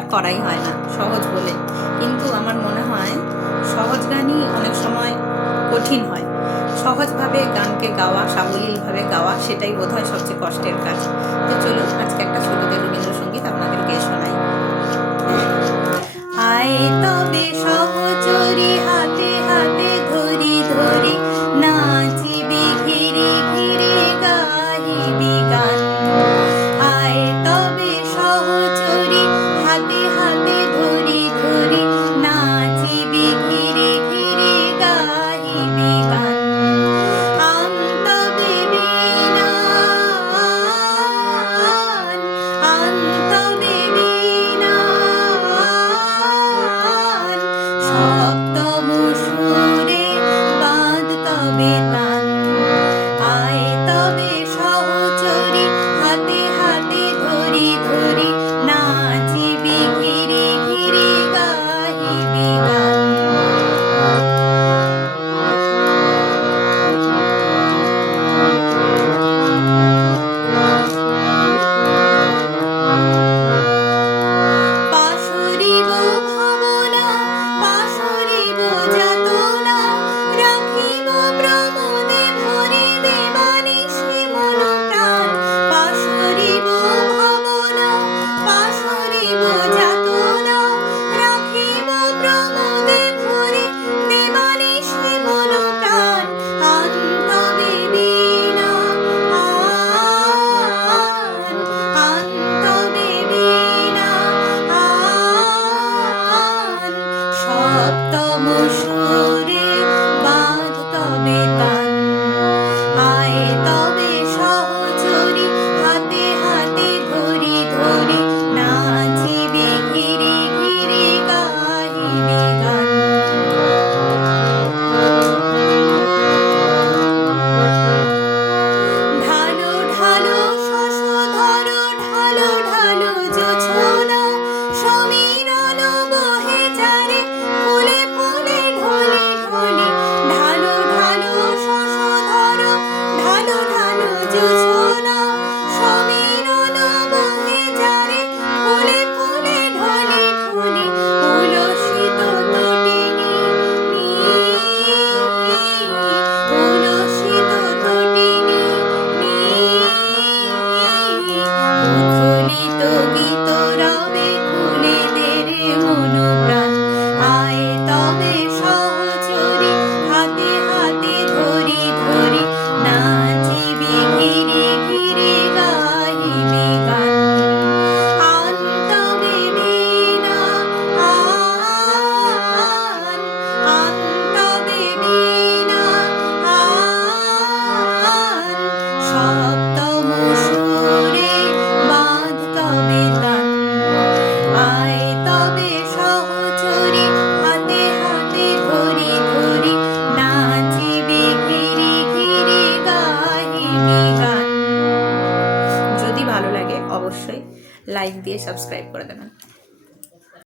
আবার করাই হয় না সহজ বলে। কিন্তু আমার মনে হয় সহজ গানই অনেক সময় কঠিন হয়। সহজভাবে গানকে গাওয়া, সাবলীলভাবে গাওয়া, সেটাই বোধহয় সবচেয়ে কষ্টের কাজ। তো চলুন আজকে একটা ছোটদের রবীন্দ্রসঙ্গীত আপনাদেরকে শোনাই। আয় তবে সহচরী হাতে হাতে ধরি ধরি, নাচিবি ঘিরে ঘিরে গাহিবি গান। আয় তবে সহচরী হাতে হাতে ধরি ধরি, নাচিবি ঘিরে ঘিরে গাহিবি গান। আন তবে বীণান, আন তবে বীণান, সপ্তম সুরে বাঁধ তবে তান। আয় তবে সহচরী হাতে হাতে ধরি ধরি, নাচিবি ঘিরে ঘিরে গাহিবি গান। পাশরিব ভাবনা, পাশরিব যাতনা, রাখিব প্রমোদে ভরে দেবানিশি মন প্রাণ। পাশরিব ভাবনা, পাশরিব যাতনা, রাখিব প্রমোদে ভরে দেবানিশি মন প্রাণ। আন তবে বীণা, আন তবে বীণা, সপ্তম সুরে বাঁধ তবে তান। আয় তবে সহচরী হাতে হাতে ধরি ধরি, নাচিবি ঘিরে ঘিরে গাহিবি গান। ঢালো ঢালো শশধর, ঢালো ঢালো জোছনা, সমীরণ বহে যারে ফুলে ফুলে ঢলে ঢলে। ঢালো ঢালো শশধর, ঢালো ঢালো জোছনা, সমীরণ বহে যারে ফুলে ফুলে ঢলে ঢলে। উলসিত তটিনী, উলসিত তটিনী, উথলিত গীত রবে খুলে দেরে মন প্রাণ। আয় তবে সহচরী হাতে হাতে ধরি ধরি, নাচিবি ঘিরে ঘিরে গাহিবি গান। আন তবে বীণা, আন তবে বীণা, সপ্তম সুরে বাঁধ তবে তান। আয় তবে সহচরী হাতে হাতে ধরি ধরি, নাচিবি ঘিরে ঘিরে গাহিবি গান। যদি ভালো লাগে অবশ্যই লাইক দিয়ে সাবস্ক্রাইব করে দেবেন।